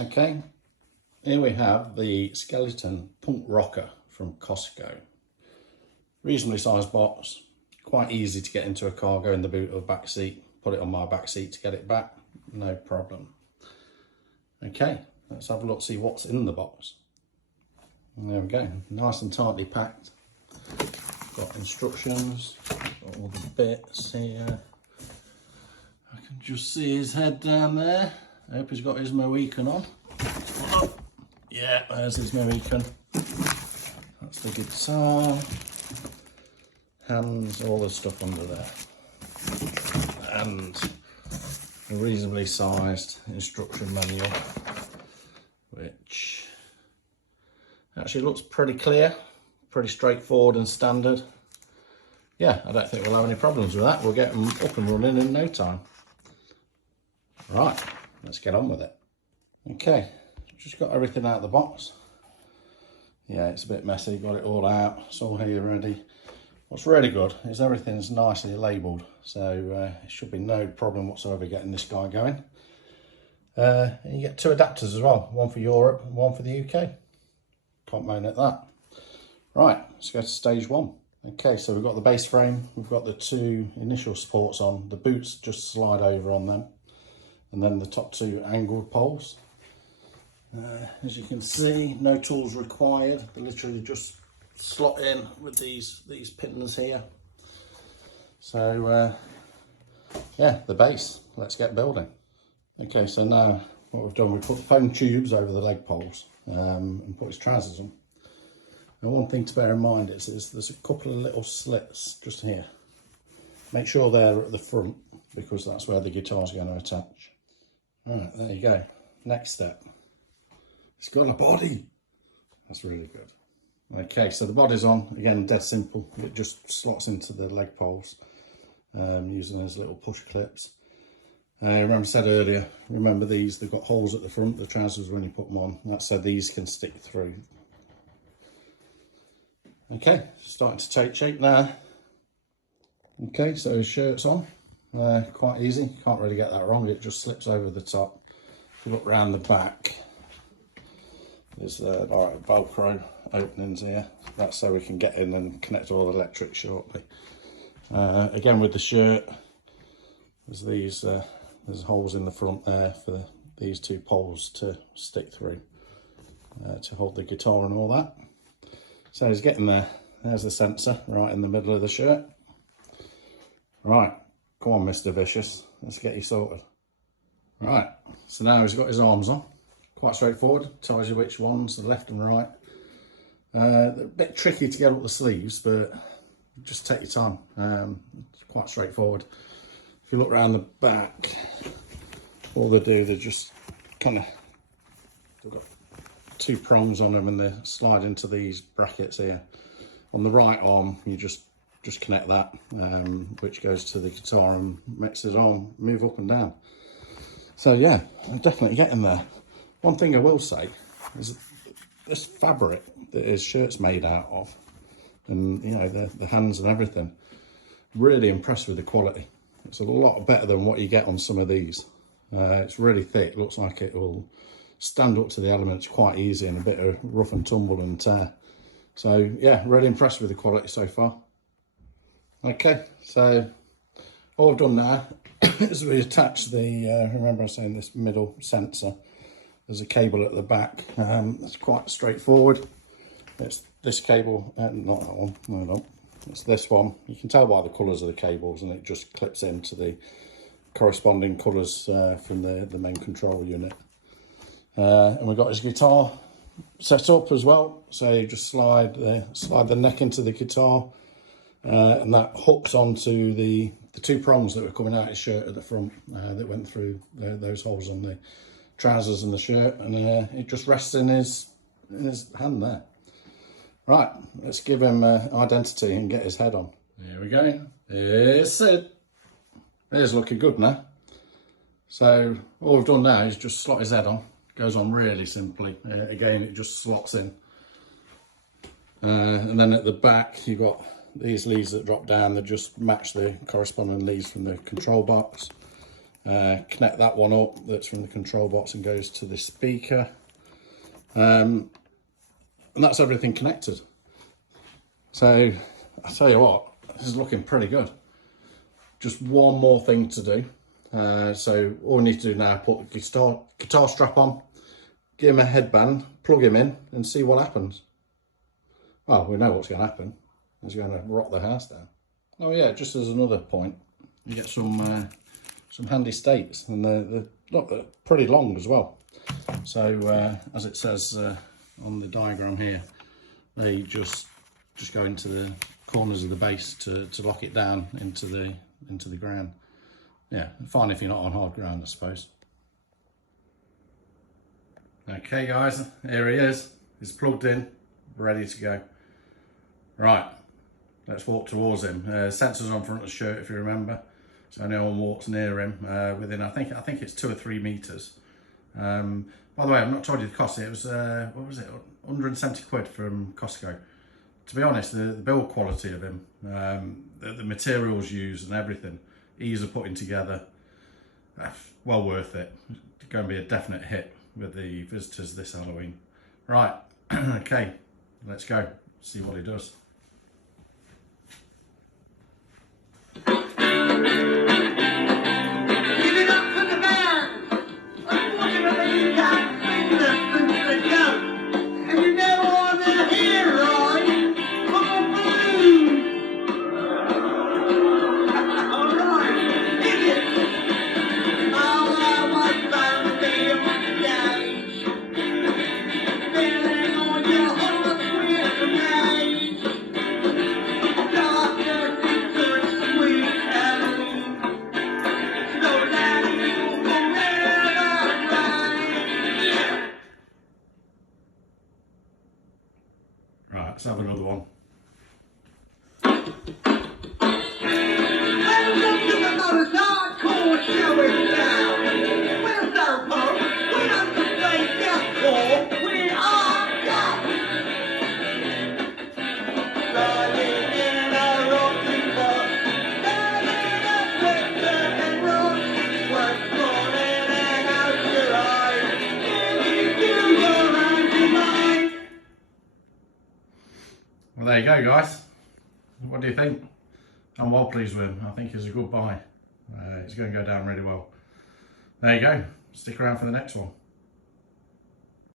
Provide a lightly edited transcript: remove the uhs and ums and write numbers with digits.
Okay, here we have the Skeleton Punk Rocker from Costco. Reasonably sized box, quite easy to get into a car, go in the boot or back seat, put it on my back seat to get it back, no problem. Okay, let's have a look, see what's in the box. There we go, nice and tightly packed. Got instructions, got all the bits here. I can just see his head down there. I hope he's got his Mohican on. Yeah, there's his Mohican. That's the guitar. Hands, all the stuff under there. And a reasonably sized instruction manual, which actually looks pretty clear, pretty straightforward and standard. Yeah, I don't think we'll have any problems with that. We'll get them up and running in no time. Right, let's get on with it. Okay, just got everything out of the box. Yeah, it's a bit messy, got it all out, it's all here ready. What's really good is everything's nicely labelled, so it should be no problem whatsoever getting this guy going. And you get two adapters as well, one for Europe and one for the UK. Can't moan at that. Right, let's go to stage one. Okay, so we've got the base frame, we've got the two initial supports on, the boots just slide over on them, and then the top two angled poles. As you can see, no tools required, they literally just slot in with these pins here. So yeah, the base, let's get building. Okay, so now what we've done, we've put foam tubes over the leg poles and put his trousers on. And one thing to bear in mind is there's a couple of little slits just here. Make sure they're at the front because that's where the guitar's going to attach. Right, there you go. Next step. It's got a body. That's really good. Okay, so the body's on, again, dead simple. It just slots into the leg poles using those little push clips. Remember I said earlier, remember these, they've got holes at the front, the trousers when you put them on. That's so these can stick through. Okay, starting to take shape now. Okay, so his shirt's on, quite easy, can't really get that wrong, it just slips over the top. If you look round the back, there's like Velcro openings here, that's so we can get in and connect all the electrics shortly. Again with the shirt, there's these there's holes in the front there for these two poles to stick through to hold the guitar and all that. So he's getting there. There's the sensor right in the middle of the shirt. Right, come on Mr. Vicious, let's get you sorted. Right, so now he's got his arms on. Quite straightforward, tells you which ones, the left and right. They're a bit tricky to get up the sleeves, but just take your time. It's quite straightforward. If you look around the back, all they do, they just kind of, they've got two prongs on them and they slide into these brackets here. On the right arm, you just connect that, which goes to the guitar and makes his arm move up and down. So yeah, I'm definitely getting there. One thing I will say is this fabric that his shirt's made out of, and you know, the hands and everything, really impressed with the quality. It's a lot better than what you get on some of these. It's really thick, looks like it will stand up to the elements quite easy in a bit of rough and tumble and tear. So yeah, really impressed with the quality so far. Okay, so all I've done now is we attach the, remember I was saying this middle sensor, there's a cable at the back. It's quite straightforward. It's this cable, not that one, no, it's this one. You can tell by the colours of the cables and it just clips into the corresponding colours from the main control unit. And we've got his guitar set up as well, so you just slide the neck into the guitar and that hooks onto the two prongs that were coming out his shirt at the front that went through those holes on the trousers and the shirt, and it just rests in his hand there. Right, let's give him identity and get his head on. Here we go, here's Sid. Here's looking good now. So all we've done now is just slot his head on. Goes on really simply. Again, it just slots in. And then at the back, you've got these leads that drop down that just match the corresponding leads from the control box. Connect that one up, that's from the control box and goes to the speaker. And that's everything connected. So I tell you what, this is looking pretty good. Just one more thing to do. So all we need to do now, put the guitar strap on, give him a headband, plug him in and see what happens. Well, we know what's going to happen. He's going to rock the house down. Oh yeah, just as another point, you get some handy states, and they're pretty long as well. So as it says on the diagram here, they just go into the corners of the base to lock it down into the ground. Yeah, fine if you're not on hard ground, I suppose. Okay guys, here he is. He's plugged in, ready to go. Right, let's walk towards him. Sensors on front of the shirt, if you remember, so no one walks near him within, I think it's 2 or 3 meters. By the way, I've not told you the cost. It was what was it, 170 quid from Costco. To be honest, the build quality of him, the materials used and everything, ease of putting together, well worth it. It's going to be a definite hit with the visitors this Halloween. Right, okay, let's go, see what he does. Right, let's have another one. Well, there you go, guys. What do you think? I'm well pleased with him. I think he's a good buy. It's going to go down really well. There you go. Stick around for the next one.